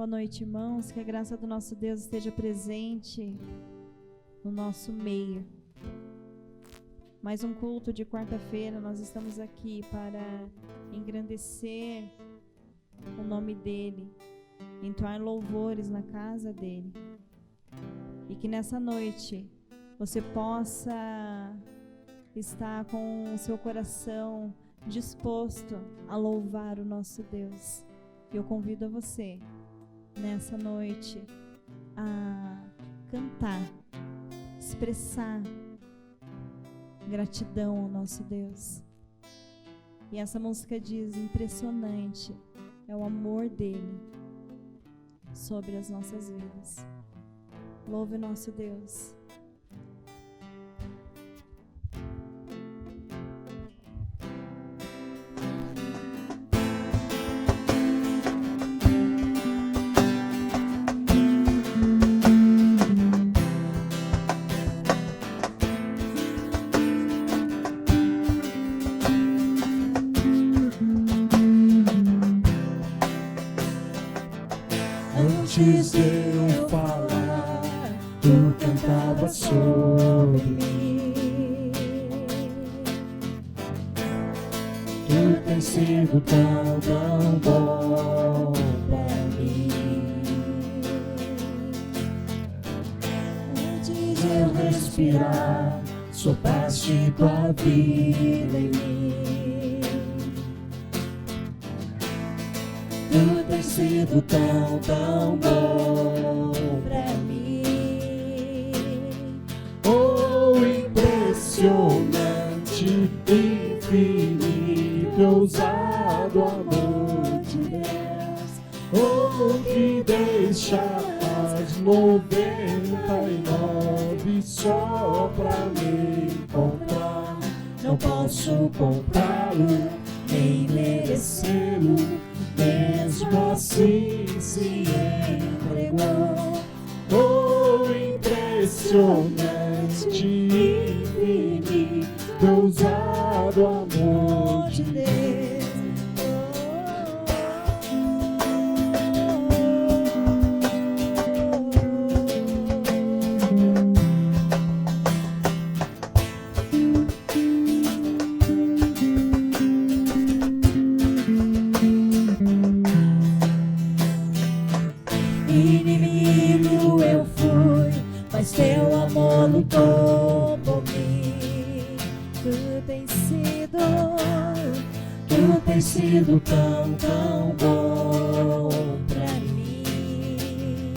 Boa noite, irmãos. Que a graça do nosso Deus esteja presente no nosso meio. Mais um culto de quarta-feira. Nós estamos aqui para engrandecer o nome dEle, entoar louvores na casa dEle. E que nessa noite você possa estar com o seu coração disposto a louvar o nosso Deus. E eu convido a você nessa noite a cantar, expressar gratidão ao nosso Deus. E essa música diz: impressionante é o amor dele sobre as nossas vidas. Louve o nosso Deus. Antes de eu falar, tu cantava sobre mim. Tu tens sido tão, tão bom pra mim. Antes de eu respirar, sopraste tua vida em mim. Tu tens sido tão, tão bom pra mim. Oh, impressionante, infinito, ousado amor de Deus. Oh, que deixa as 99 só pra me encontrar. Não posso comprá-lo, nem merecê-lo. Mesmo assim se entregou. Oh, impressionante, infinito, ousado amor de Deus. Inimigo eu fui, mas teu amor lutou por mim. Tu tens sido tão, tão bom pra mim.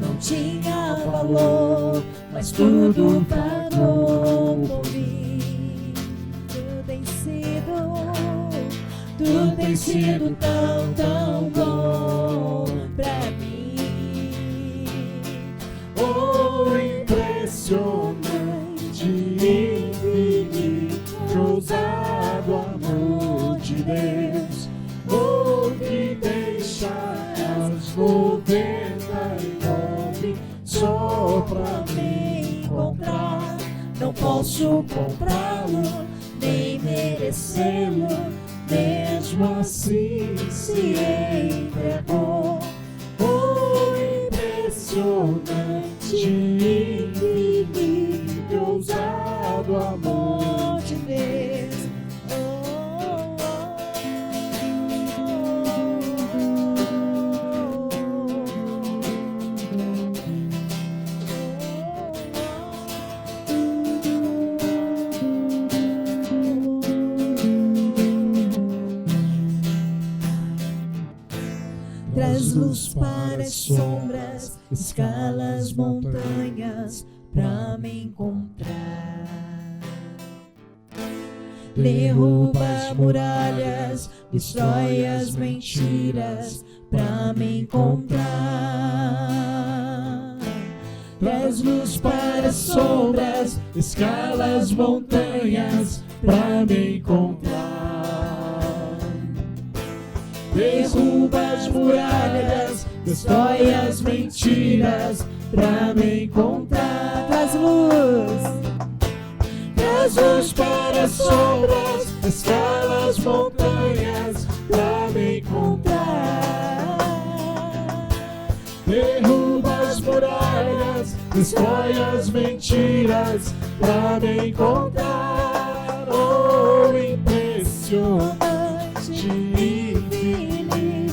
Não tinha valor, mas tudo pagou por mim. Tu tens sido tão, tão bom pra mim. Oh, impressionante, infinito, ousado amor de Deus. Oh, que deixa as 99 só pra me encontrar. Não posso comprá-lo, nem merecê-lo. Mesmo assim se entregou. Oh, impressionante, infinito, ousado amor de Deus. Traz luz para as sombras, escala as montanhas pra me encontrar. Derruba as muralhas, destrói as mentiras pra me encontrar. Traz luz para as sombras, escala as montanhas pra me encontrar. Derruba as muralhas, destrói as mentiras pra me encontrar. Traz luz para as sombras, escala as montanhas pra me encontrar. destrói as mentiras pra me encontrar. Oh, impressionante, infinito,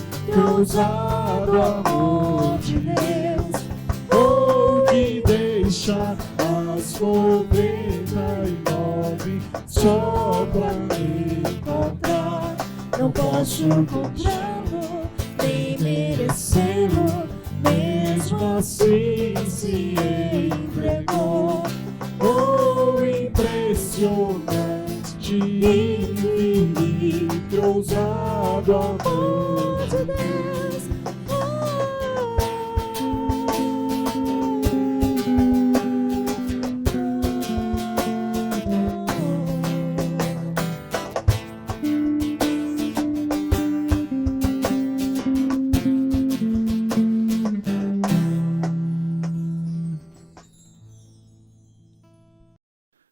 ousado amor de Deus. Oh, que deixa as 99 só pra me encontrar. Não posso comprá-lo, nem merecê-lo, mesmo assim se entregou. Oh, impressionante, infinito, ousado amor de Deus.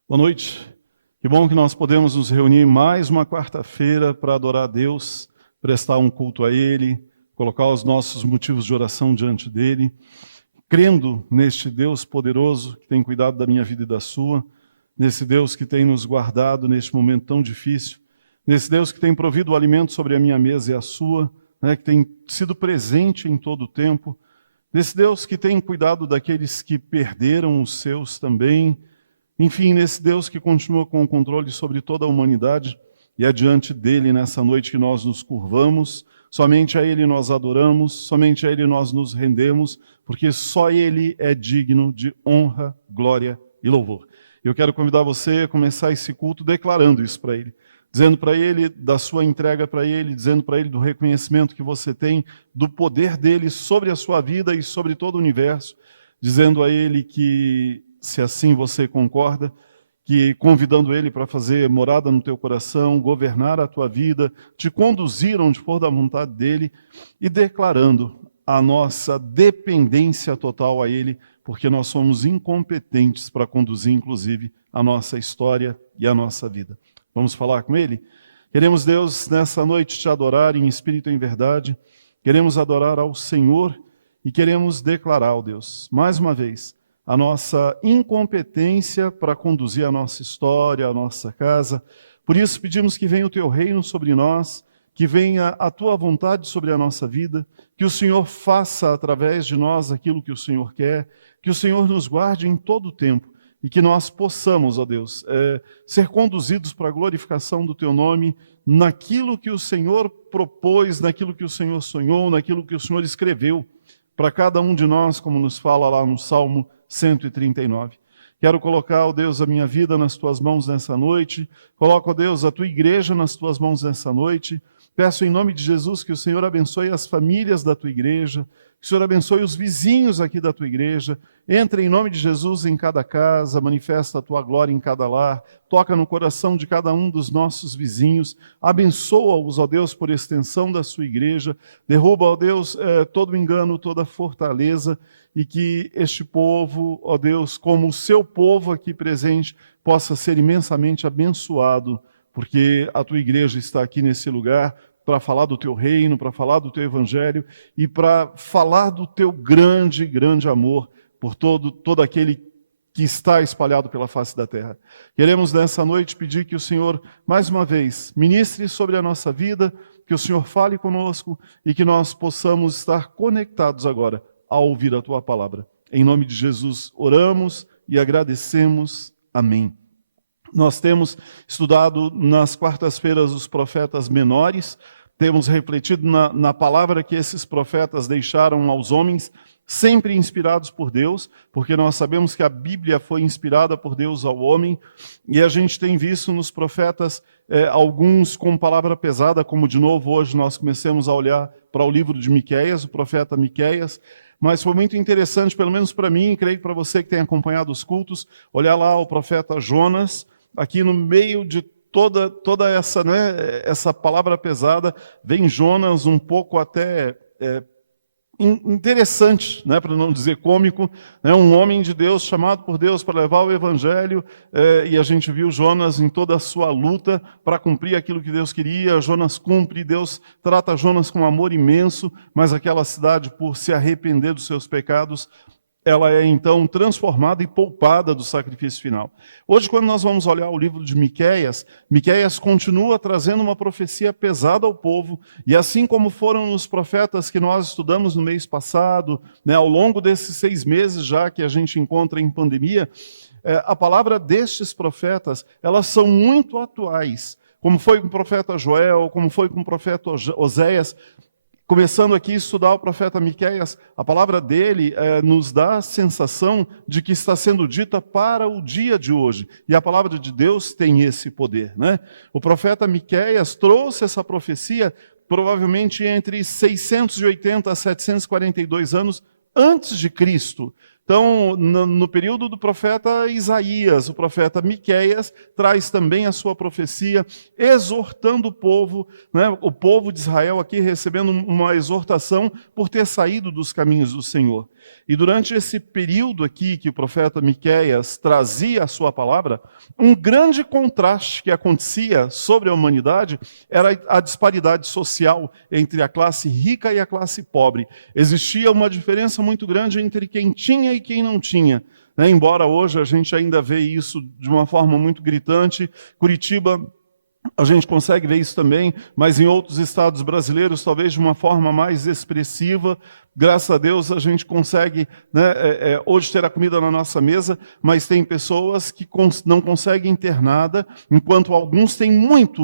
Boa noite. Que bom que nós podemos nos reunir mais uma quarta-feira para adorar a Deus, prestar um culto a Ele, colocar os nossos motivos de oração diante dEle, crendo neste Deus poderoso que tem cuidado da minha vida e da sua, nesse Deus que tem nos guardado neste momento tão difícil, nesse Deus que tem provido o alimento sobre a minha mesa e a sua, que tem sido presente em todo o tempo, nesse Deus que tem cuidado daqueles que perderam os seus também. Enfim, nesse Deus que continua com o controle sobre toda a humanidade, e é diante dele nessa noite que nós nos curvamos, somente a Ele nós adoramos, somente a Ele nós nos rendemos, porque só Ele é digno de honra, glória e louvor. Eu quero convidar você a começar esse culto declarando isso para Ele, dizendo para Ele da sua entrega para Ele, dizendo para Ele do reconhecimento que você tem, do poder dEle sobre a sua vida e sobre todo o universo, dizendo a Ele que, se assim você concorda, que convidando Ele para fazer morada no teu coração, governar a tua vida, te conduzir onde for da vontade dEle, e declarando a nossa dependência total a Ele, porque nós somos incompetentes para conduzir, inclusive, a nossa história e a nossa vida. Vamos falar com Ele? Queremos, Deus, nessa noite te adorar em espírito e em verdade, queremos adorar ao Senhor e queremos declarar, ó Deus, mais uma vez, a nossa incompetência para conduzir a nossa história, a nossa casa. Por isso pedimos que venha o teu reino sobre nós, que venha a tua vontade sobre a nossa vida, que o Senhor faça através de nós aquilo que o Senhor quer, que o Senhor nos guarde em todo o tempo e que nós possamos, ó Deus, ser conduzidos para a glorificação do teu nome, naquilo que o Senhor propôs, naquilo que o Senhor sonhou, naquilo que o Senhor escreveu para cada um de nós, como nos fala lá no Salmo 139. Quero colocar, ó Deus, a minha vida nas tuas mãos nessa noite. Coloco, ó Deus, a tua igreja nas tuas mãos nessa noite. Peço em nome de Jesus que o Senhor abençoe as famílias da tua igreja, que o Senhor abençoe os vizinhos aqui da tua igreja. Entre em nome de Jesus em cada casa, manifesta a tua glória em cada lar, toca no coração de cada um dos nossos vizinhos, abençoa-os, ó Deus, por extensão da sua igreja, derruba, ó Deus, todo engano, toda fortaleza, e que este povo, ó Deus, como o seu povo aqui presente, possa ser imensamente abençoado, porque a tua igreja está aqui nesse lugar para falar do teu reino, para falar do teu evangelho e para falar do teu grande, grande amor por todo aquele que está espalhado pela face da terra. Queremos nessa noite pedir que o Senhor, mais uma vez, ministre sobre a nossa vida, que o Senhor fale conosco e que nós possamos estar conectados agora a ouvir a tua palavra. Em nome de Jesus oramos e agradecemos. Amém. Nós temos estudado nas quartas-feiras os profetas menores, temos refletido na palavra que esses profetas deixaram aos homens, sempre inspirados por Deus, porque nós sabemos que a Bíblia foi inspirada por Deus ao homem, e a gente tem visto nos profetas alguns com palavra pesada, como de novo hoje nós começamos a olhar para o livro de Miqueias, o profeta Miqueias, mas foi muito interessante, pelo menos para mim, e creio que para você que tem acompanhado os cultos, olhar lá o profeta Jonas, aqui no meio de toda essa, essa palavra pesada, vem Jonas um pouco até interessante, para não dizer cômico, um homem de Deus chamado por Deus para levar o evangelho, e a gente viu Jonas em toda a sua luta para cumprir aquilo que Deus queria. Jonas cumpre, Deus trata Jonas com amor imenso, mas aquela cidade, por se arrepender dos seus pecados, ela é então transformada e poupada do sacrifício final. Hoje, quando nós vamos olhar o livro de Miqueias, Miqueias continua trazendo uma profecia pesada ao povo, e assim como foram os profetas que nós estudamos no mês passado, né, ao longo desses 6 meses já que a gente encontra em pandemia, a palavra destes profetas, elas são muito atuais, como foi com o profeta Joel, como foi com o profeta Oséias. Começando aqui a estudar o profeta Miqueias, a palavra dele nos dá a sensação de que está sendo dita para o dia de hoje. E a palavra de Deus tem esse poder, né? O profeta Miqueias trouxe essa profecia provavelmente entre 680 a 742 anos antes de Cristo. Então, no período do profeta Isaías, o profeta Miqueias traz também a sua profecia, exortando o povo, né, o povo de Israel aqui recebendo uma exortação por ter saído dos caminhos do Senhor. E durante esse período aqui que o profeta Miqueias trazia a sua palavra, um grande contraste que acontecia sobre a humanidade era a disparidade social entre a classe rica e a classe pobre. Existia uma diferença muito grande entre quem tinha e quem não tinha. Né? Embora hoje a gente ainda vê isso de uma forma muito gritante, Curitiba, a gente consegue ver isso também, mas em outros estados brasileiros, talvez de uma forma mais expressiva. Graças a Deus a gente consegue, né, hoje ter a comida na nossa mesa, mas tem pessoas que não conseguem ter nada, enquanto alguns têm muito,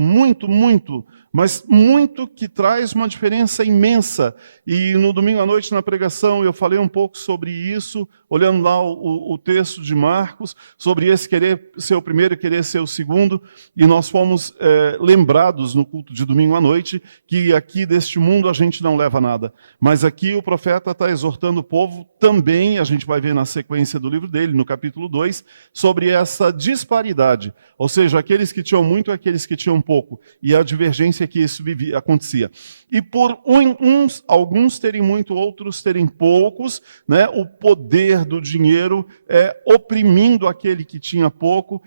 mas muito que traz uma diferença imensa. E no domingo à noite, na pregação, eu falei um pouco sobre isso, olhando lá o texto de Marcos, sobre esse querer ser o primeiro e querer ser o segundo, e nós fomos lembrados no culto de domingo à noite que aqui deste mundo a gente não leva nada. Mas aqui o profeta está exortando o povo também, a gente vai ver na sequência do livro dele, no capítulo 2, sobre essa disparidade, ou seja, aqueles que tinham muito e aqueles que tinham pouco, e a divergência que isso acontecia. E por alguns terem muito, outros terem poucos, né, o poder do dinheiro oprimindo aquele que tinha pouco,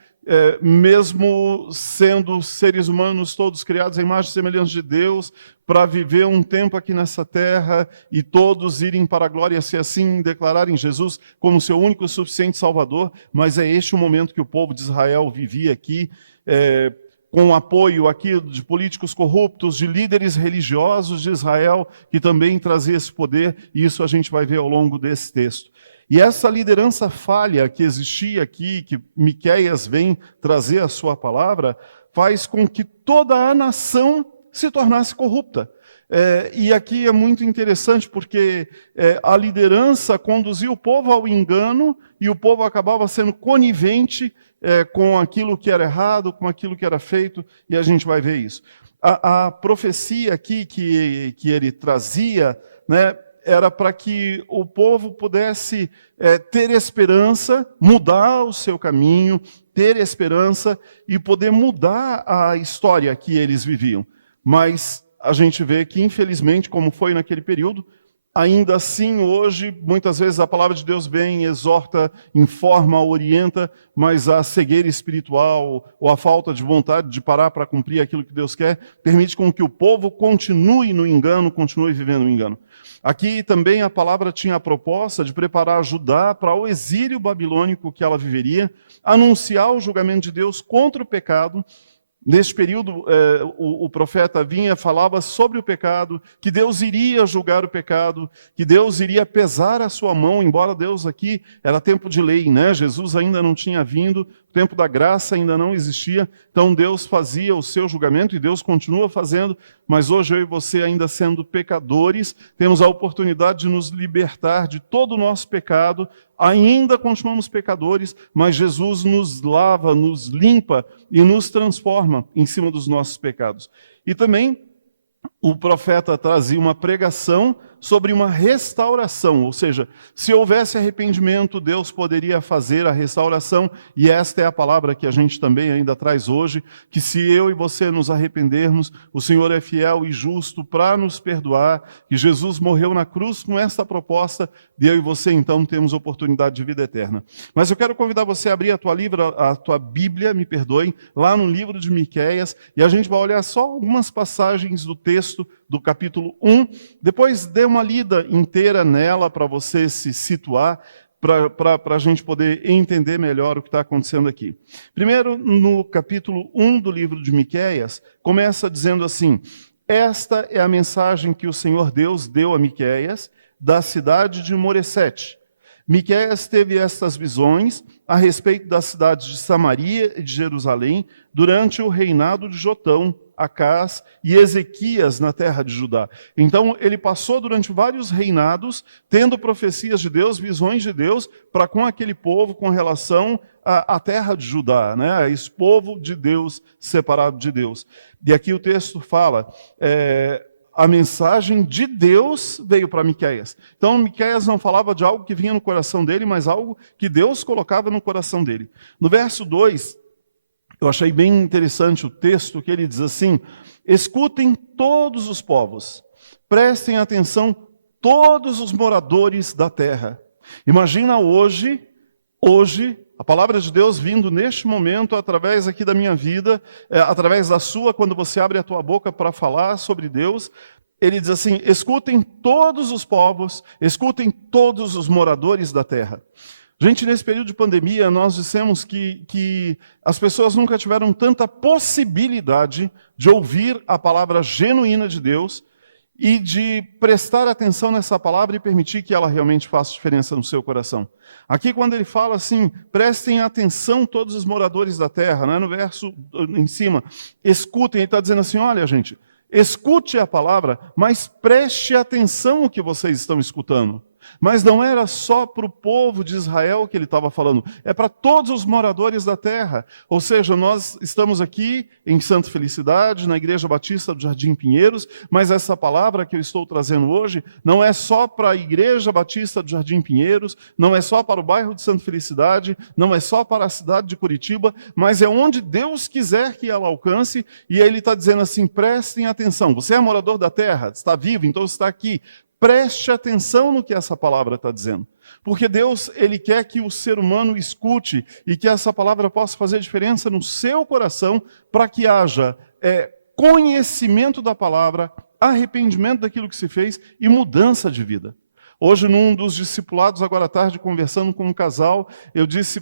mesmo sendo seres humanos todos criados à imagem e semelhança de Deus, para viver um tempo aqui nessa terra e todos irem para a glória, se assim declararem Jesus como seu único e suficiente Salvador, mas é este o momento que o povo de Israel vivia aqui, com o apoio aqui de políticos corruptos, de líderes religiosos de Israel, que também trazia esse poder, e isso a gente vai ver ao longo desse texto. E essa liderança falha que existia aqui, que Miqueias vem trazer a sua palavra, faz com que toda a nação se tornasse corrupta. E aqui é muito interessante, porque a liderança conduzia o povo ao engano, e o povo acabava sendo conivente com aquilo que era errado, com aquilo que era feito, e a gente vai ver isso. A profecia aqui que ele trazia, né, era para que o povo pudesse ter esperança, mudar o seu caminho, ter esperança e poder mudar a história que eles viviam. Mas a gente vê que, infelizmente, como foi naquele período, ainda assim, hoje, muitas vezes a palavra de Deus vem, exorta, informa, orienta, mas a cegueira espiritual ou a falta de vontade de parar para cumprir aquilo que Deus quer, permite com que o povo continue no engano, continue vivendo no engano. Aqui também a palavra tinha a proposta de preparar Judá para o exílio babilônico que ela viveria, anunciar o julgamento de Deus contra o pecado. Neste período, o profeta falava sobre o pecado, que Deus iria julgar o pecado, que Deus iria pesar a sua mão, embora Deus aqui era tempo de lei, né? Jesus ainda não tinha vindo, o tempo da graça ainda não existia, então Deus fazia o seu julgamento e Deus continua fazendo, mas hoje eu e você, ainda sendo pecadores, temos a oportunidade de nos libertar de todo o nosso pecado. Ainda continuamos pecadores, mas Jesus nos lava, nos limpa e nos transforma em cima dos nossos pecados. E também o profeta trazia uma pregação sobre uma restauração, ou seja, se houvesse arrependimento, Deus poderia fazer a restauração, e esta é a palavra que a gente também ainda traz hoje, que se eu e você nos arrependermos, o Senhor é fiel e justo para nos perdoar, que Jesus morreu na cruz com esta proposta, de eu e você então temos oportunidade de vida eterna. Mas eu quero convidar você a abrir a tua Bíblia, me perdoem, lá no livro de Miqueias, e a gente vai olhar só algumas passagens do texto do capítulo 1, depois dê uma lida inteira nela para você se situar. para a gente poder entender melhor o que está acontecendo aqui. Primeiro, no capítulo 1 do livro de Miqueias, começa dizendo assim: esta é a mensagem que o Senhor Deus deu a Miqueias da cidade de Moresete. Miqueias teve estas visões a respeito das cidades de Samaria e de Jerusalém durante o reinado de Jotão, Acás e Ezequias na terra de Judá. Então, ele passou durante vários reinados, tendo profecias de Deus, visões de Deus, para com aquele povo, com relação à terra de Judá, né? Esse povo de Deus, separado de Deus. E aqui o texto fala, a mensagem de Deus veio para Miqueias. Então, Miqueias não falava de algo que vinha no coração dele, mas algo que Deus colocava no coração dele. No verso 2, eu achei bem interessante o texto, que ele diz assim: escutem todos os povos, prestem atenção todos os moradores da terra. Imagina hoje, a palavra de Deus vindo neste momento, através aqui da minha vida, através da sua, quando você abre a tua boca para falar sobre Deus, ele diz assim: escutem todos os povos, escutem todos os moradores da terra. Gente, nesse período de pandemia, nós dissemos que as pessoas nunca tiveram tanta possibilidade de ouvir a palavra genuína de Deus e de prestar atenção nessa palavra e permitir que ela realmente faça diferença no seu coração. Aqui, quando ele fala assim, prestem atenção todos os moradores da terra, né? No verso em cima, escutem, ele está dizendo assim: olha, gente, escute a palavra, mas preste atenção no que vocês estão escutando. Mas não era só para o povo de Israel que ele estava falando, é para todos os moradores da terra. Ou seja, nós estamos aqui em Santa Felicidade, na Igreja Batista do Jardim Pinheiros, mas essa palavra que eu estou trazendo hoje não é só para a Igreja Batista do Jardim Pinheiros, não é só para o bairro de Santa Felicidade, não é só para a cidade de Curitiba, mas é onde Deus quiser que ela alcance. E ele está dizendo assim: prestem atenção, você é morador da terra, está vivo, então está aqui. Preste atenção no que essa palavra está dizendo. Porque Deus, ele quer que o ser humano escute e que essa palavra possa fazer diferença no seu coração, para que haja conhecimento da palavra, arrependimento daquilo que se fez e mudança de vida. Hoje, num dos discipulados, agora à tarde, conversando com um casal,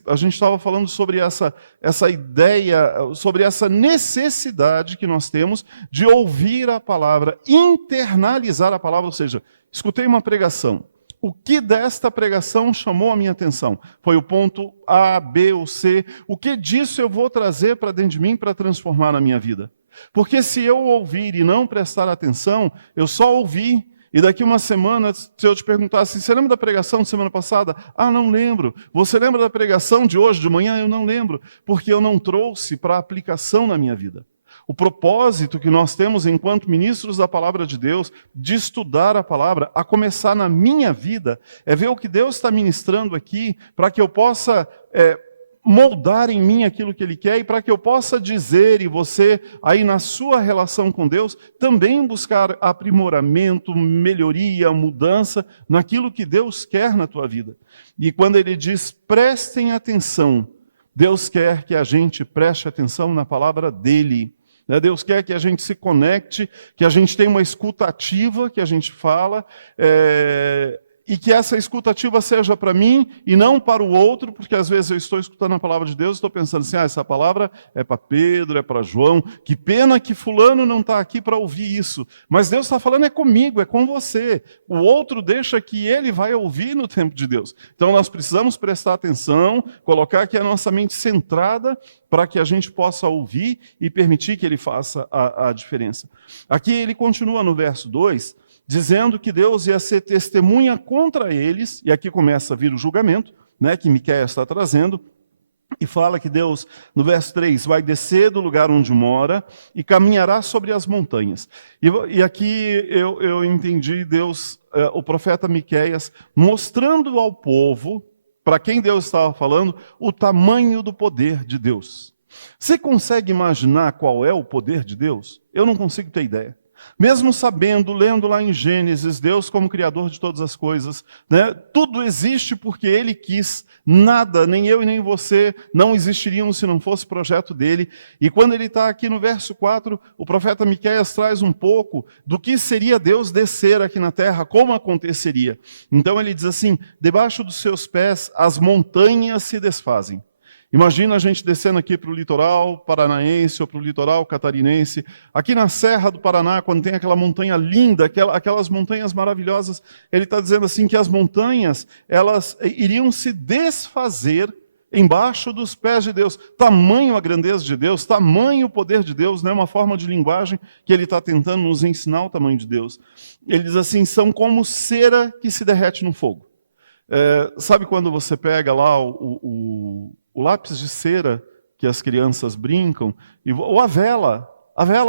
a gente estava falando sobre essa ideia, sobre essa necessidade que nós temos de ouvir a palavra, internalizar a palavra, ou seja, escutei uma pregação. O que desta pregação chamou a minha atenção? Foi o ponto A, B ou C. O que disso eu vou trazer para dentro de mim para transformar na minha vida? Porque se eu ouvir e não prestar atenção, eu só ouvi. E daqui uma semana, se eu te perguntasse: você lembra da pregação de semana passada? Ah, não lembro. Você lembra da pregação de hoje, de manhã? Eu não lembro, porque eu não trouxe para aplicação na minha vida. O propósito que nós temos enquanto ministros da palavra de Deus, de estudar a palavra, a começar na minha vida, é ver o que Deus está ministrando aqui, para que eu possa moldar em mim aquilo que Ele quer e para que eu possa dizer, e você, aí na sua relação com Deus, também buscar aprimoramento, melhoria, mudança naquilo que Deus quer na tua vida. E quando Ele diz, prestem atenção, Deus quer que a gente preste atenção na palavra dEle. Deus quer que a gente se conecte, que a gente tenha uma escuta ativa, que a gente fala, e que essa escuta ativa seja para mim e não para o outro, porque às vezes eu estou escutando a palavra de Deus e estou pensando assim: essa palavra é para Pedro, é para João, que pena que fulano não está aqui para ouvir isso. Mas Deus está falando comigo, é com você. O outro deixa que ele vai ouvir no tempo de Deus. Então nós precisamos prestar atenção, colocar aqui a nossa mente centrada, para que a gente possa ouvir e permitir que Ele faça a diferença. Aqui ele continua no verso 2, dizendo que Deus ia ser testemunha contra eles, e aqui começa a vir o julgamento, né, que Miqueias está trazendo, e fala que Deus, no verso 3, vai descer do lugar onde mora e caminhará sobre as montanhas. E aqui eu entendi Deus, o profeta Miqueias, mostrando ao povo, para quem Deus estava falando, o tamanho do poder de Deus. Você consegue imaginar qual é o poder de Deus? Eu não consigo ter ideia. Mesmo sabendo, lendo lá em Gênesis, Deus como Criador de todas as coisas, né? Tudo existe porque Ele quis, nada, nem eu e nem você, não existiríamos se não fosse projeto dEle. E quando Ele está aqui no verso 4, o profeta Miqueias traz um pouco do que seria Deus descer aqui na terra, como aconteceria. Então ele diz assim, debaixo dos seus pés as montanhas se desfazem. Imagina a gente descendo aqui para o litoral paranaense ou para o litoral catarinense. Aqui na Serra do Paraná, quando tem aquela montanha linda, aquelas montanhas maravilhosas, ele está dizendo assim que as montanhas, elas iriam se desfazer embaixo dos pés de Deus. Tamanho a grandeza de Deus, tamanho o poder de Deus, né? Uma forma de linguagem que ele está tentando nos ensinar o tamanho de Deus. Ele diz assim, são como cera que se derrete no fogo. Sabe quando você pega lá o lápis de cera que as crianças brincam, ou a vela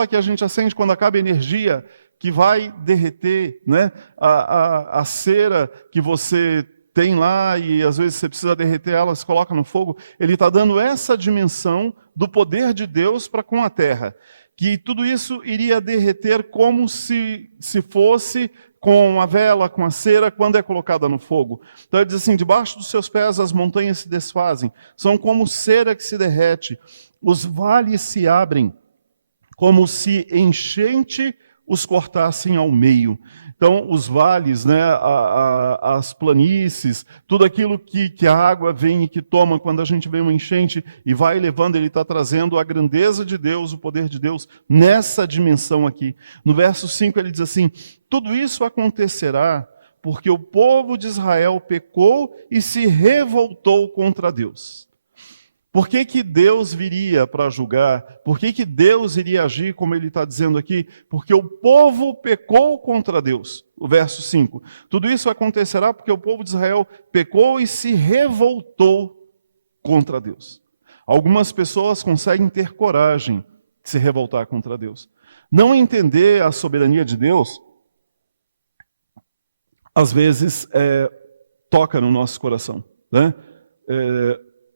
que a gente acende quando acaba a energia, que vai derreter, né? A cera que você tem lá e às vezes você precisa derreter ela, se coloca no fogo. Ele está dando essa dimensão do poder de Deus para com a terra, que tudo isso iria derreter como se fosse com a vela, com a cera, quando é colocada no fogo. Então ele diz assim, debaixo dos seus pés as montanhas se desfazem, são como cera que se derrete, os vales se abrem, como se enchente os cortassem ao meio. Então, os vales, né, as planícies, tudo aquilo que a água vem e que toma quando a gente vê uma enchente e vai levando, ele está trazendo a grandeza de Deus, o poder de Deus, nessa dimensão aqui. No verso 5 ele diz assim, tudo isso acontecerá porque o povo de Israel pecou e se revoltou contra Deus. Por que Deus viria para julgar? Por que Deus iria agir, como ele está dizendo aqui? Porque o povo pecou contra Deus. O verso 5. Tudo isso acontecerá porque o povo de Israel pecou e se revoltou contra Deus. Algumas pessoas conseguem ter coragem de se revoltar contra Deus. Não entender a soberania de Deus, às vezes, toca no nosso coração, né?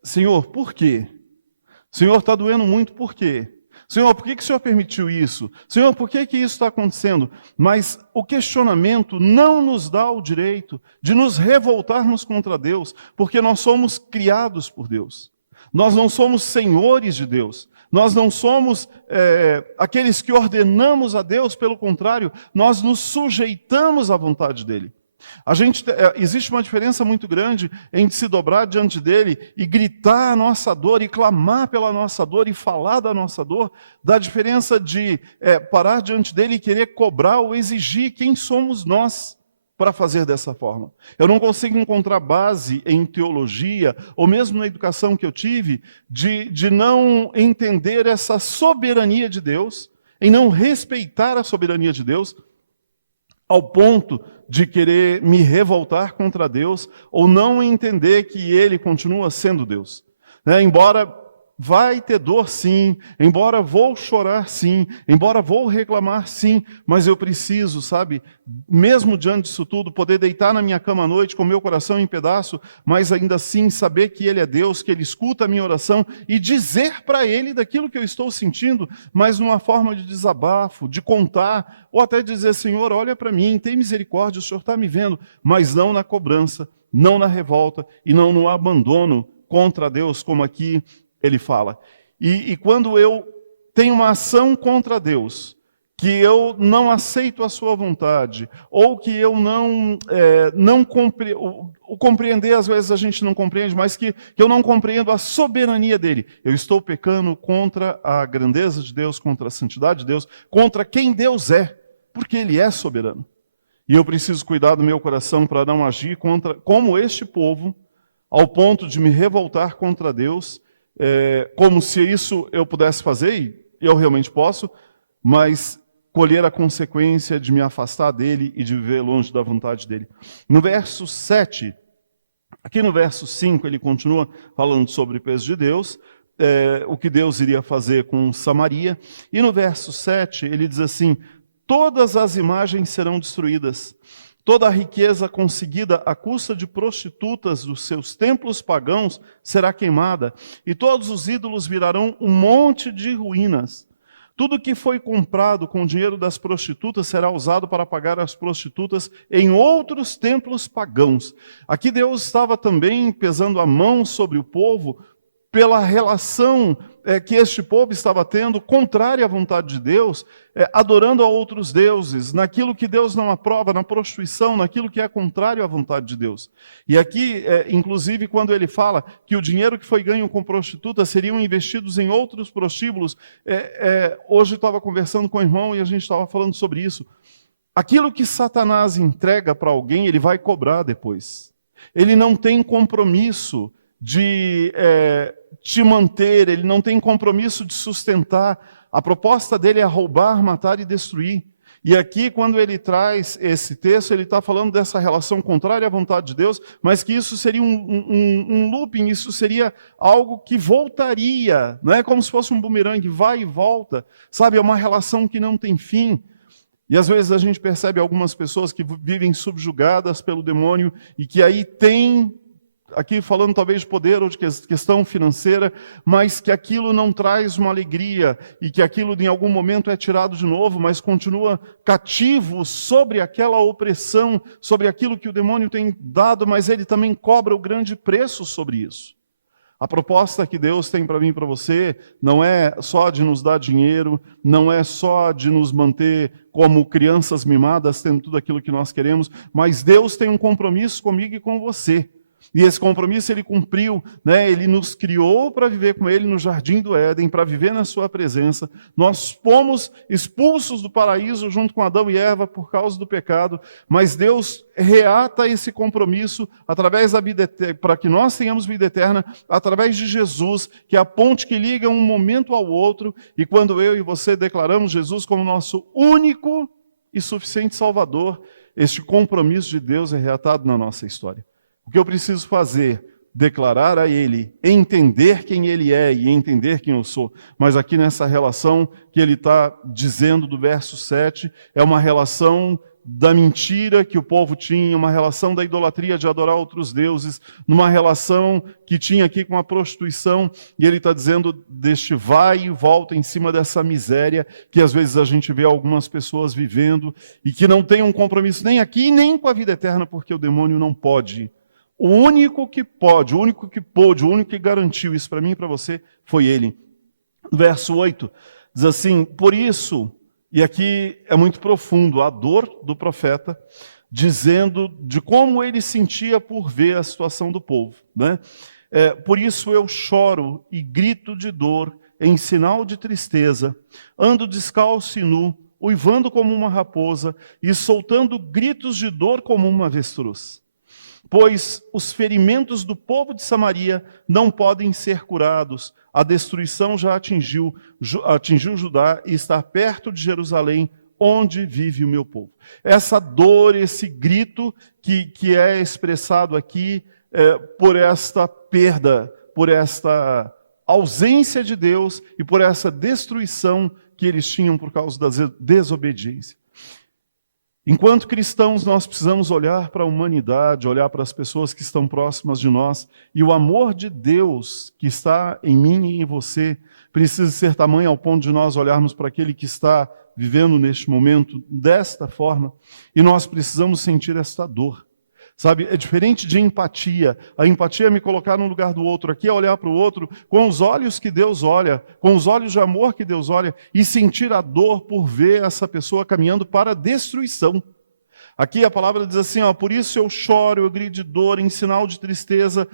Senhor, por quê? Senhor, está doendo muito, por quê? Senhor, por que o Senhor permitiu isso? Senhor, por que isso está acontecendo? Mas o questionamento não nos dá o direito de nos revoltarmos contra Deus, porque nós somos criados por Deus. Nós não somos senhores de Deus. Nós não somos aqueles que ordenamos a Deus, pelo contrário, nós nos sujeitamos à vontade dEle. Existe uma diferença muito grande em se dobrar diante dele e gritar a nossa dor, e clamar pela nossa dor, e falar da nossa dor, da diferença de parar diante dele e querer cobrar ou exigir quem somos nós para fazer dessa forma. Eu não consigo encontrar base em teologia, ou mesmo na educação que eu tive, de não entender essa soberania de Deus, em não respeitar a soberania de Deus, ao ponto de querer me revoltar contra Deus, ou não entender que Ele continua sendo Deus. Embora vai ter dor sim, embora vou chorar sim, embora vou reclamar sim, mas eu preciso, sabe, mesmo diante disso tudo, poder deitar na minha cama à noite com meu coração em pedaço, mas ainda assim saber que Ele é Deus, que Ele escuta a minha oração e dizer para Ele daquilo que eu estou sentindo, mas numa forma de desabafo, de contar, ou até dizer, Senhor, olha para mim, tem misericórdia, o Senhor está me vendo, mas não na cobrança, não na revolta e não no abandono contra Deus, como aqui ele fala. E quando eu tenho uma ação contra Deus, que eu não aceito a sua vontade, ou que eu não compreender, às vezes a gente não compreende, mas que eu não compreendo a soberania dele, eu estou pecando contra a grandeza de Deus, contra a santidade de Deus, contra quem Deus é, porque ele é soberano. E eu preciso cuidar do meu coração para não agir como este povo, ao ponto de me revoltar contra Deus, como se isso eu pudesse fazer, e eu realmente posso, mas colher a consequência de me afastar dele e de viver longe da vontade dele. No verso 7, aqui no verso 5, ele continua falando sobre o peso de Deus, o que Deus iria fazer com Samaria, e no verso 7 ele diz assim, todas as imagens serão destruídas, toda a riqueza conseguida à custa de prostitutas dos seus templos pagãos será queimada, e todos os ídolos virarão um monte de ruínas. Tudo que foi comprado com o dinheiro das prostitutas será usado para pagar as prostitutas em outros templos pagãos. Aqui Deus estava também pesando a mão sobre o povo pela relação que este povo estava tendo, contrária à vontade de Deus, adorando a outros deuses, naquilo que Deus não aprova, na prostituição, naquilo que é contrário à vontade de Deus. E aqui, inclusive, quando ele fala que o dinheiro que foi ganho com prostitutas seriam investidos em outros prostíbulos, hoje eu estava conversando com o irmão e a gente estava falando sobre isso. Aquilo que Satanás entrega para alguém, ele vai cobrar depois. Ele não tem compromisso de te manter, ele não tem compromisso de sustentar. A proposta dele é roubar, matar e destruir. E aqui, quando ele traz esse texto, ele está falando dessa relação contrária à vontade de Deus, mas que isso seria um looping, isso seria algo que voltaria, não é como se fosse um bumerangue, vai e volta, sabe? É uma relação que não tem fim. E às vezes a gente percebe algumas pessoas que vivem subjugadas pelo demônio e que aí tem, aqui falando talvez de poder ou de questão financeira, mas que aquilo não traz uma alegria e que aquilo em algum momento é tirado de novo, mas continua cativo sobre aquela opressão, sobre aquilo que o demônio tem dado, mas ele também cobra o grande preço sobre isso. A proposta que Deus tem para mim e para você não é só de nos dar dinheiro, não é só de nos manter como crianças mimadas, tendo tudo aquilo que nós queremos, mas Deus tem um compromisso comigo e com você. E esse compromisso ele cumpriu, né? Ele nos criou para viver com Ele no Jardim do Éden, para viver na sua presença. Nós fomos expulsos do paraíso junto com Adão e Eva por causa do pecado, mas Deus reata esse compromisso através da vida eterna, para que nós tenhamos vida eterna, através de Jesus, que é a ponte que liga um momento ao outro, e quando eu e você declaramos Jesus como nosso único e suficiente Salvador, este compromisso de Deus é reatado na nossa história. O que eu preciso fazer? Declarar a Ele, entender quem Ele é e entender quem eu sou. Mas aqui nessa relação que ele está dizendo do verso 7, é uma relação da mentira que o povo tinha, uma relação da idolatria de adorar outros deuses, numa relação que tinha aqui com a prostituição, e ele está dizendo deste vai e volta em cima dessa miséria que às vezes a gente vê algumas pessoas vivendo e que não tem um compromisso nem aqui nem com a vida eterna, porque o demônio não pode. O único que pode, o único que pôde, o único que garantiu isso para mim e para você foi Ele. No verso 8, diz assim, por isso, e aqui é muito profundo, a dor do profeta, dizendo de como ele sentia por ver a situação do povo, né? Por isso eu choro e grito de dor, em sinal de tristeza, ando descalço e nu, uivando como uma raposa e soltando gritos de dor como uma avestruz. Pois os ferimentos do povo de Samaria não podem ser curados. A destruição já atingiu Judá e está perto de Jerusalém, onde vive o meu povo. Essa dor, esse grito que é expressado aqui por esta perda, por esta ausência de Deus e por essa destruição que eles tinham por causa da desobediência. Enquanto cristãos, nós precisamos olhar para a humanidade, olhar para as pessoas que estão próximas de nós, e o amor de Deus que está em mim e em você precisa ser tamanho ao ponto de nós olharmos para aquele que está vivendo neste momento desta forma, e nós precisamos sentir esta dor. Sabe, é diferente de empatia. A empatia é me colocar no lugar do outro. Aqui é olhar para o outro com os olhos que Deus olha, com os olhos de amor que Deus olha, e sentir a dor por ver essa pessoa caminhando para a destruição. Aqui a palavra diz assim, por isso eu choro, eu grito de dor, em sinal de tristeza,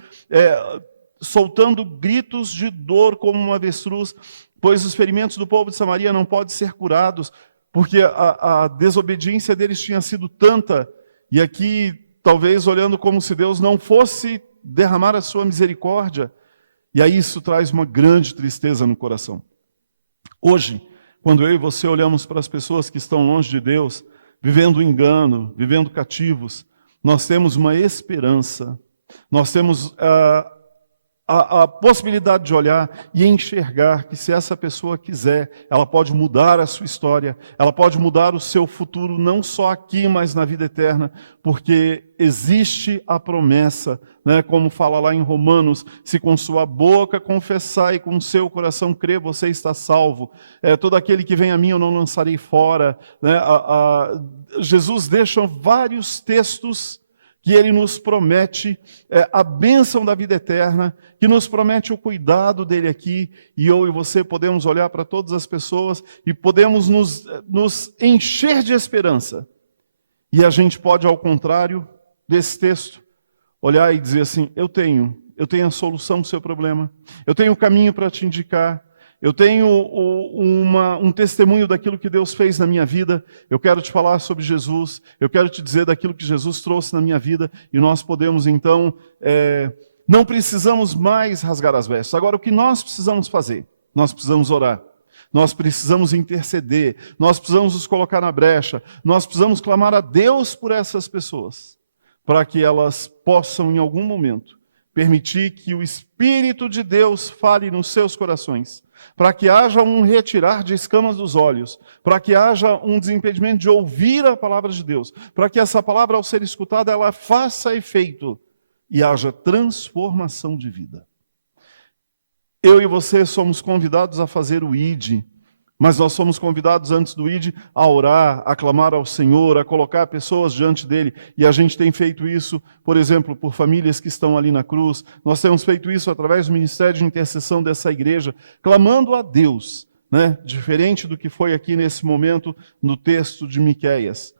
soltando gritos de dor como uma avestruz, pois os ferimentos do povo de Samaria não podem ser curados, porque a desobediência deles tinha sido tanta, e aqui talvez olhando como se Deus não fosse derramar a sua misericórdia. E aí isso traz uma grande tristeza no coração. Hoje, quando eu e você olhamos para as pessoas que estão longe de Deus, vivendo engano, vivendo cativos, nós temos uma esperança. Nós temos a possibilidade de olhar e enxergar que se essa pessoa quiser, ela pode mudar a sua história, ela pode mudar o seu futuro, não só aqui, mas na vida eterna, porque existe a promessa, né, como fala lá em Romanos, se com sua boca confessar e com seu coração crer, você está salvo. Todo aquele que vem a mim eu não lançarei fora. Né? Jesus deixa vários textos que ele nos promete a bênção da vida eterna, que nos promete o cuidado dele aqui, e eu e você podemos olhar para todas as pessoas e podemos nos encher de esperança. E a gente pode, ao contrário desse texto, olhar e dizer assim, eu tenho a solução do seu problema, eu tenho o caminho para te indicar, eu tenho um testemunho daquilo que Deus fez na minha vida, eu quero te falar sobre Jesus, eu quero te dizer daquilo que Jesus trouxe na minha vida, e nós podemos então, não precisamos mais rasgar as vestes. Agora, o que nós precisamos fazer? Nós precisamos orar, nós precisamos interceder, nós precisamos nos colocar na brecha, nós precisamos clamar a Deus por essas pessoas, para que elas possam, em algum momento, permitir que o Espírito de Deus fale nos seus corações, para que haja um retirar de escamas dos olhos, para que haja um desimpedimento de ouvir a palavra de Deus, para que essa palavra, ao ser escutada, ela faça efeito e haja transformação de vida. Eu e você somos convidados a fazer o ID, mas nós somos convidados antes do ID a orar, a clamar ao Senhor, a colocar pessoas diante dele. E a gente tem feito isso, por exemplo, por famílias que estão ali na cruz. Nós temos feito isso através do ministério de intercessão dessa igreja, clamando a Deus, né? Diferente do que foi aqui nesse momento no texto de Miqueias.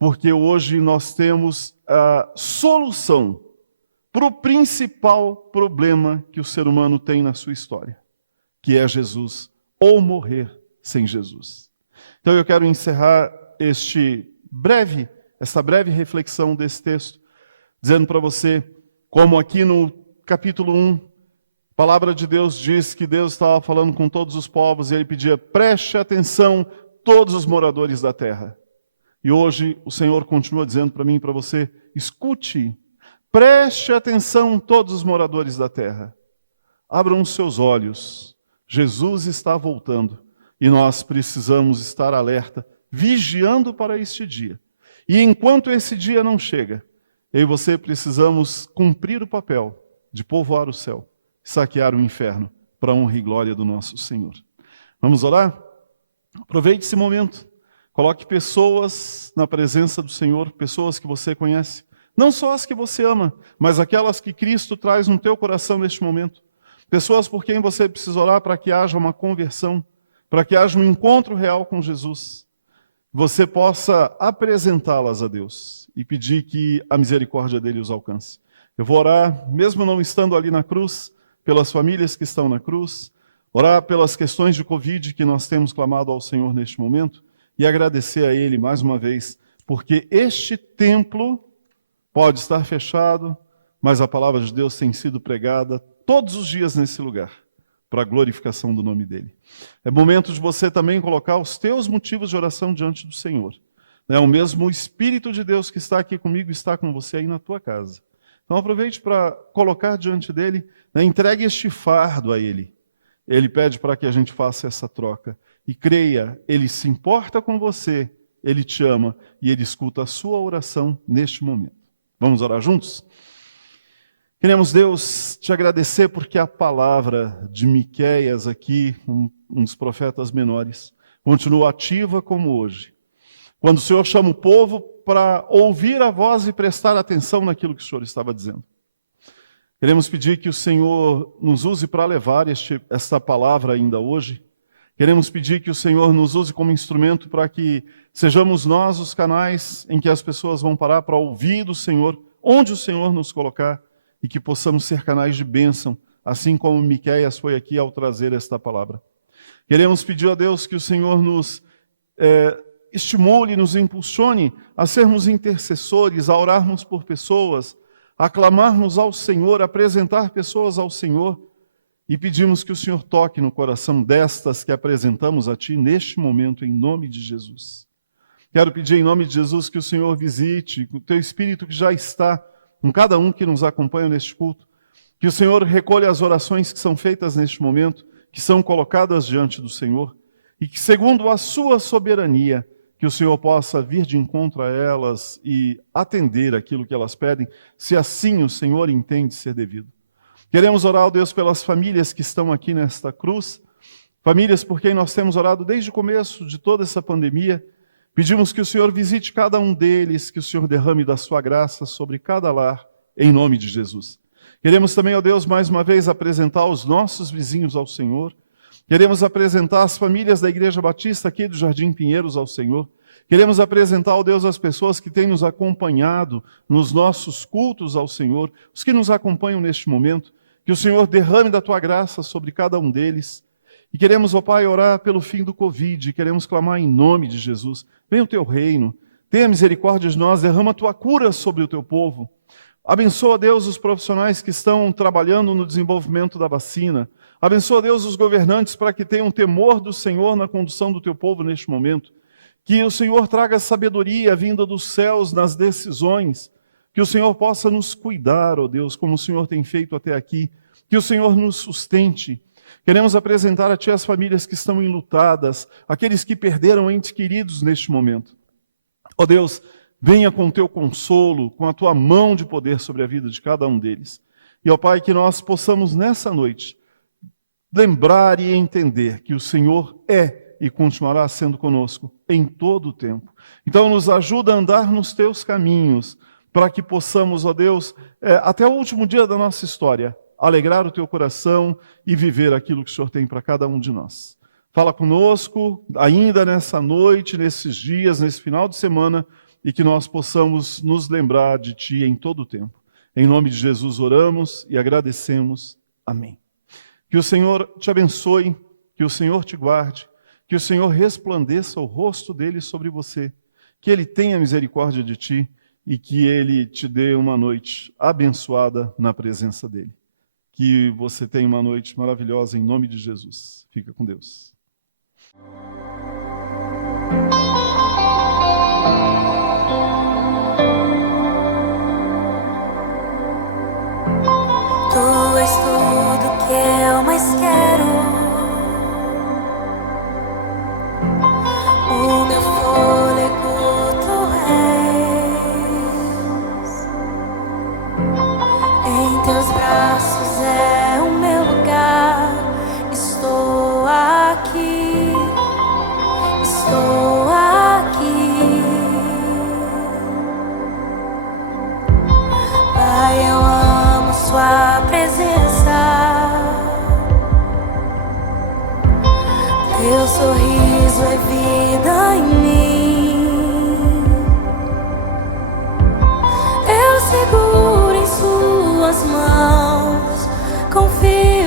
Porque hoje nós temos a solução para o principal problema que o ser humano tem na sua história, que é Jesus, ou morrer sem Jesus. Então eu quero encerrar essa breve reflexão desse texto, dizendo para você, como aqui no capítulo 1, a palavra de Deus diz que Deus estava falando com todos os povos e ele pedia, preste atenção todos os moradores da terra. E hoje o Senhor continua dizendo para mim e para você, escute, preste atenção todos os moradores da terra. Abram os seus olhos, Jesus está voltando. E nós precisamos estar alerta, vigiando para este dia. E enquanto esse dia não chega, eu e você precisamos cumprir o papel de povoar o céu, saquear o inferno, para a honra e glória do nosso Senhor. Vamos orar? Aproveite esse momento. Coloque pessoas na presença do Senhor, pessoas que você conhece. Não só as que você ama, mas aquelas que Cristo traz no teu coração neste momento. Pessoas por quem você precisa orar para que haja uma conversão, para que haja um encontro real com Jesus, você possa apresentá-las a Deus e pedir que a misericórdia dele os alcance. Eu vou orar, mesmo não estando ali na cruz, pelas famílias que estão na cruz, orar pelas questões de Covid que nós temos clamado ao Senhor neste momento e agradecer a Ele mais uma vez, porque este templo pode estar fechado, mas a palavra de Deus tem sido pregada todos os dias nesse lugar, para a glorificação do nome dele. É momento de você também colocar os teus motivos de oração diante do Senhor. O mesmo Espírito de Deus que está aqui comigo está com você aí na tua casa. Então aproveite para colocar diante dele, entregue este fardo a ele. Ele pede para que a gente faça essa troca. E creia, ele se importa com você, ele te ama e ele escuta a sua oração neste momento. Vamos orar juntos? Queremos, Deus, te agradecer porque a palavra de Miqueias aqui, um dos profetas menores, continua ativa como hoje. Quando o Senhor chama o povo para ouvir a voz e prestar atenção naquilo que o Senhor estava dizendo. Queremos pedir que o Senhor nos use para levar esta palavra ainda hoje. Queremos pedir que o Senhor nos use como instrumento para que sejamos nós os canais em que as pessoas vão parar para ouvir do Senhor, onde o Senhor nos colocar, e que possamos ser canais de bênção, assim como Miqueias foi aqui ao trazer esta palavra. Queremos pedir a Deus que o Senhor nos estimule, nos impulsione a sermos intercessores, a orarmos por pessoas, a clamarmos ao Senhor, a apresentar pessoas ao Senhor, e pedimos que o Senhor toque no coração destas que apresentamos a Ti neste momento, em nome de Jesus. Quero pedir em nome de Jesus que o Senhor visite o Teu Espírito que já está com cada um que nos acompanha neste culto, Que o Senhor recolha as orações que são feitas neste momento, que são colocadas diante do Senhor, e que, segundo a sua soberania, que o Senhor possa vir de encontro a elas e atender aquilo que elas pedem, se assim o Senhor entende ser devido. Queremos orar, ó Deus, pelas famílias que estão aqui nesta cruz, famílias por quem nós temos orado desde o começo de toda essa pandemia. Pedimos que o Senhor visite cada um deles, que o Senhor derrame da sua graça sobre cada lar, em nome de Jesus. Queremos também, ó Deus, mais uma vez apresentar os nossos vizinhos ao Senhor. Queremos apresentar as famílias da Igreja Batista aqui do Jardim Pinheiros ao Senhor. Queremos apresentar, ó Deus, as pessoas que têm nos acompanhado nos nossos cultos ao Senhor, os que nos acompanham neste momento, que o Senhor derrame da tua graça sobre cada um deles. E queremos, ó Pai, orar pelo fim do Covid, queremos clamar em nome de Jesus. Venha o teu reino, tenha misericórdia de nós, derrama a tua cura sobre o teu povo. Abençoa, Deus, os profissionais que estão trabalhando no desenvolvimento da vacina. Abençoa, Deus, os governantes para que tenham temor do Senhor na condução do teu povo neste momento. Que o Senhor traga sabedoria vinda dos céus nas decisões. Que o Senhor possa nos cuidar, ó Deus, como o Senhor tem feito até aqui. Que o Senhor nos sustente. Queremos apresentar a Ti as famílias que estão enlutadas, aqueles que perderam entes queridos neste momento. Ó Deus, venha com o Teu consolo, com a Tua mão de poder sobre a vida de cada um deles. E, ó Pai, que nós possamos nessa noite lembrar e entender que o Senhor é e continuará sendo conosco em todo o tempo. Então, nos ajuda a andar nos Teus caminhos, para que possamos, ó Deus, até o último dia da nossa história, alegrar o Teu coração e viver aquilo que o Senhor tem para cada um de nós. Fala conosco ainda nessa noite, nesses dias, nesse final de semana, e que nós possamos nos lembrar de Ti em todo o tempo. Em nome de Jesus oramos e agradecemos. Amém. Que o Senhor te abençoe, que o Senhor te guarde, que o Senhor resplandeça o rosto dele sobre você, que Ele tenha misericórdia de ti e que Ele te dê uma noite abençoada na presença dEle. Que você tenha uma noite maravilhosa em nome de Jesus. Fica com Deus. Tu és tudo que eu mais quero. O meu fôlego tu és. Em teus braços é o meu lugar. Estou aqui. Estou aqui. Pai, eu amo sua presença. Teu sorriso é vida em mim. Eu seguro em suas mãos, confio.